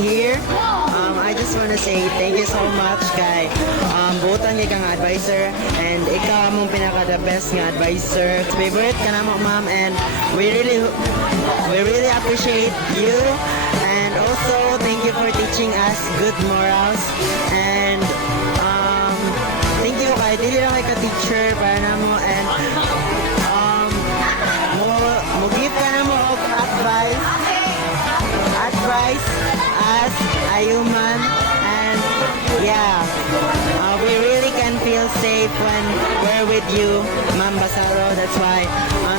here. I just want to say thank you so much kay butan kay kang advisor and ikaw among pinaka the best nga advisor. Favorite ka na mo ma'am and we really appreciate you and also thank you for teaching us good morals and thank you kay dili lang kay ka teacher para namo and mo give ka na mo og advice as a human and yeah we really can feel safe when we're with you Ma'am Basaro. That's why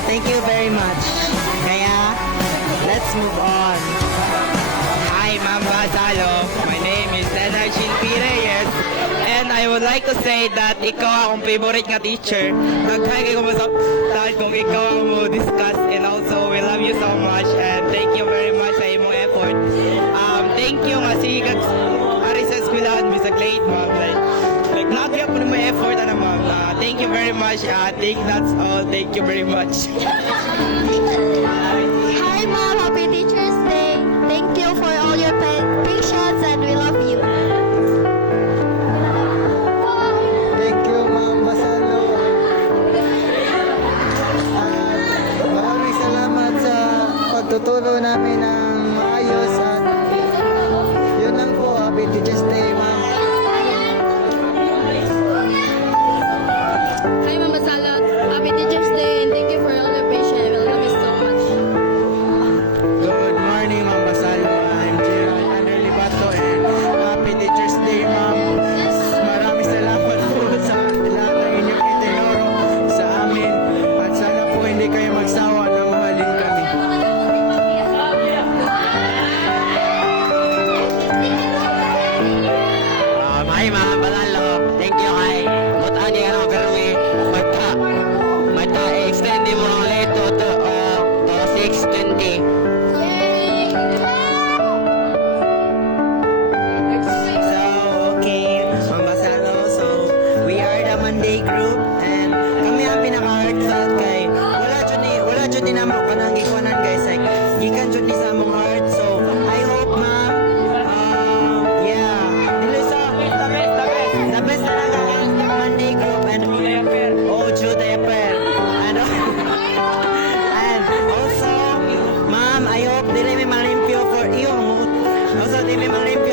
thank you very much. Kaya let's move on. Hi, Ma'am Basalo. My name is Leonard Shinpi Reyes. And I would like to say that ikaw akong favorite nga teacher. Nag-hi kayo dahil kung ikaw ang mo discuss and also we love you so much and thank you very much sa imong effort. Thank you nga sigat ari sa eskwelahan bisag late ma'am. Like nagyap po mo effort na ma'am. Thank you very much. I think that's all. Thank you very much. Hi Mom, happy Teacher's Day. Thank you for all your patience and we love you. Thank you, Ma'am Basalo. Maraming salamat sa pagtuturo namin ng maayos at yun lang po. Happy Teacher's Day, Ma'am. Hi Mama Salad, happy Teacher's Day and thank you for all your patience. We love you so much. Good morning, Ma'am Basalo. I'm Gerald Ander Libato and happy Teacher's Day, Ma'am. Maraming salamat po sa lahat ng inyong itinuro sa amin at sana po hindi kayo magsawa na mahalin kami. Hi, Ma'am Basalo. Thank you kay butaan niya ano pero extend mo ang late to 6:20. So, okay, Ma'am Basalo. So, we are the Monday group and kami ang pinaka-heartfelt kay wala jud ni namo kanang gikuanan guys like gikan jud ni sa among heart. So, I hope ma'am yeah, dili sa the best talaga ang Monday group and oh Jude Eper and also ma'am I hope dili may malimpyo for iyo also dili may malimpyo